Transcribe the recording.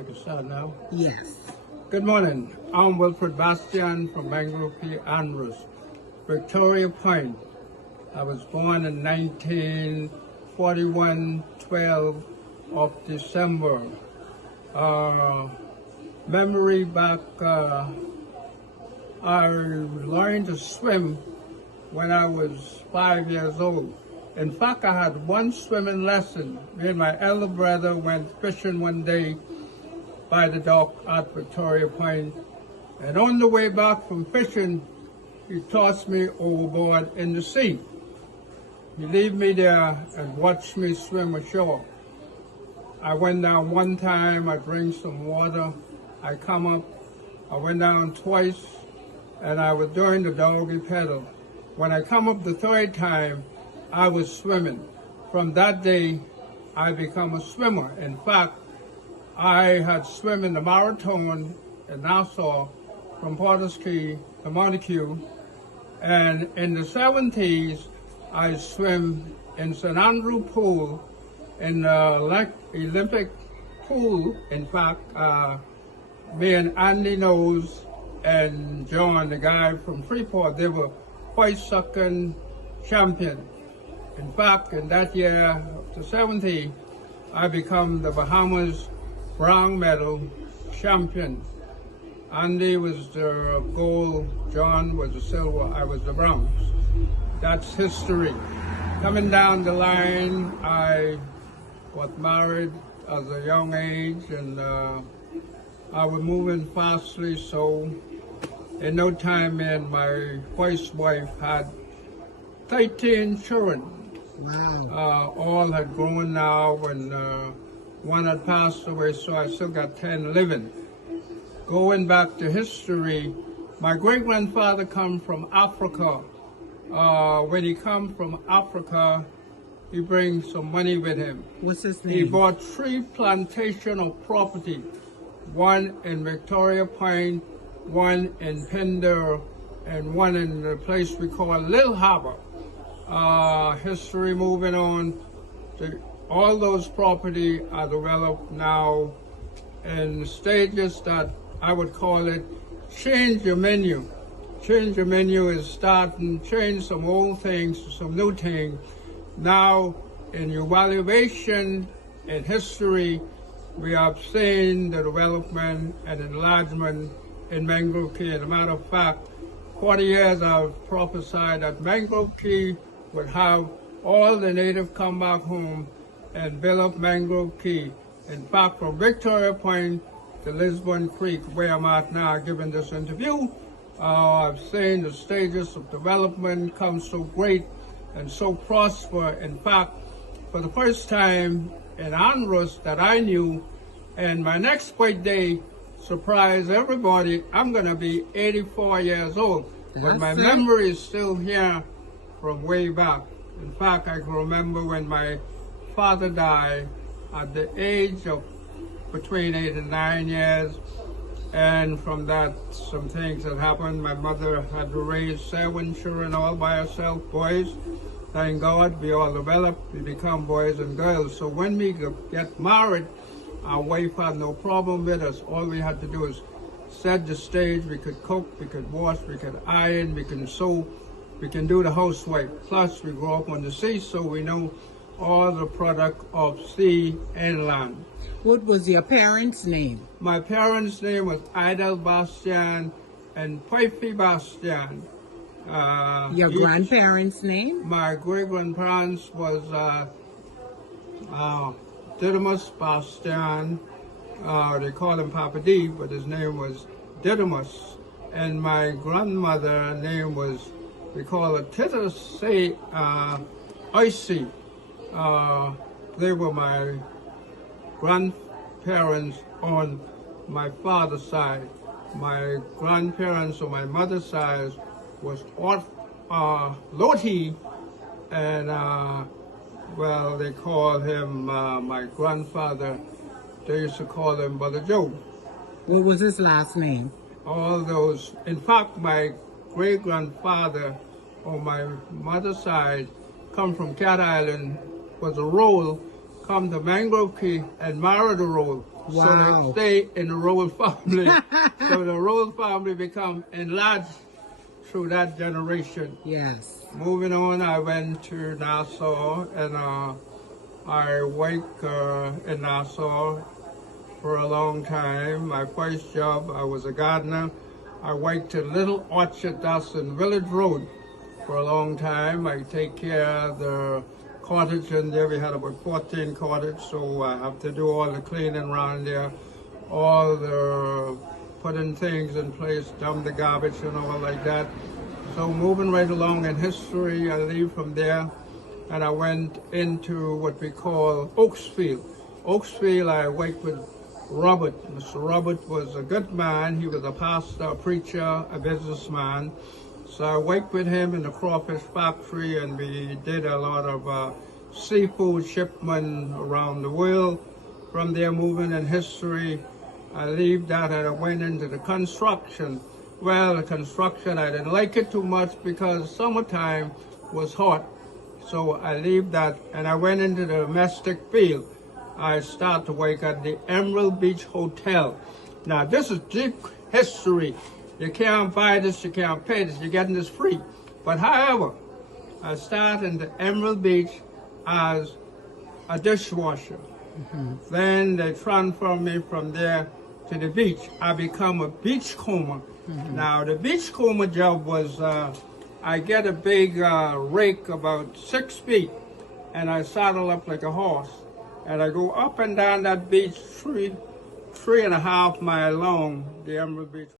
I can start now. Yes. Good morning. I'm Wilfred Bastian from Mangrovian, Victoria Point. I was born in 1941, 12 of December. Memory back, I learned to swim when I was 5 years old. In fact, I had one swimming lesson. Me and my elder brother went fishing one day by the dock at Victoria Point. And on the way back from fishing, he tossed me overboard in the sea. He left me there and watched me swim ashore. I went down one time, I drank some water, I come up, I went down twice, and I was doing the doggy paddle. When I come up the third time, I was swimming. From that day, I become a swimmer. In fact, I had swum in the marathon in Nassau from Porter's Key to Montague, and in the 70s, I swam in St. Andrew Pool, in the Olympic pool. In fact, me and Andy Knows and John, the guy from Freeport, they were white-sucking champions. In fact, in that year, the 70, I become the Bahamas bronze medal champion. Andy was the gold, John was the silver, I was the bronze. That's history. Coming down the line, I got married at a young age, and I was moving fastly, so in no time, me and my first wife had 13 children. Wow. All had grown now, and one had passed away, so I still got 10 living. Going back to history, my great-grandfather come from Africa. When he come from Africa, he brings some money with him. What's his name? He bought 3 plantations of property, one in Victoria Point, one in Pender, and one in the place we call Little Harbor. History moving on. All those property are developed now in stages that I would call it change your menu. Change your menu is starting, change some old things to some new things. Now, in your evaluation in history, we have seen the development and enlargement in Mangrove Key. As a matter of fact, 40 years I've prophesied that Mangrove Key would have all the native come back home and build up Mangrove Key. In fact, from Victoria Point to Lisbon Creek, where I'm at now giving this interview, I've seen the stages of development come so great and so prosper. In fact, for the first time in Andros that I knew, and my next birthday, surprise everybody, I'm gonna be 84 years old, but my memory is still here from way back. In fact, I can remember when my father died at the age of between 8 and 9 years, and from that, some things had happened. My mother had to raise 7 children all by herself, boys. Thank God, we all developed, we become boys and girls. So when we get married, our wife had no problem with us. All we had to do is set the stage. We could cook, we could wash, we could iron, we can sew, we can do the housewife. Plus, we grew up on the sea, so we know all the product of sea and land. What was your parents' name? My parents' name was Idel Bastian and Wilfred Bastian. Your grandparents' name? My great-grandparents was Didymus Bastian. They call him Papa D, but his name was Didymus. And my grandmother name was, we call it Titus Icy. They were my grandparents on my father's side. My grandparents on my mother's side was Loti, and well, they called him my grandfather. They used to call him Brother Joe. What was his last name? All those. In fact, my great-grandfather on my mother's side come from Cat Island, was a roll, come to Mangrove Key and married a roll. Wow. So they stay in the royal family. So the royal family become enlarged through that generation. Yes. Moving on, I went to Nassau, and I worked in Nassau for a long time. My first job, I was a gardener. I worked at Little Orchard, that's in Village Road, for a long time. I take care of the cottage in there. We had about 14 cottages, so I have to do all the cleaning around there, all the putting things in place, dump the garbage and all like that. So moving right along in history, I leave from there and I went into what we call Oaksfield. Oaksfield, I worked with Robert. Mr. Robert was a good man. He was a pastor, a preacher, a businessman. So I worked with him in the crawfish factory, and we did a lot of seafood shipment around the world. From there, moving in history, I leave that and I went into the construction. Well, the construction, I didn't like it too much because summertime was hot. So I leave that and I went into the domestic field. I start to work at the Emerald Beach Hotel. Now, this is deep history. You can't buy this, you can't pay this, you're getting this free. But however, I start in the Emerald Beach as a dishwasher. Then they transfer me from there to the beach. I become a beachcomber. Now, the beachcomber job was, I get a big rake about 6 feet, and I saddle up like a horse, and I go up and down that beach 3.5 miles long, the Emerald Beach.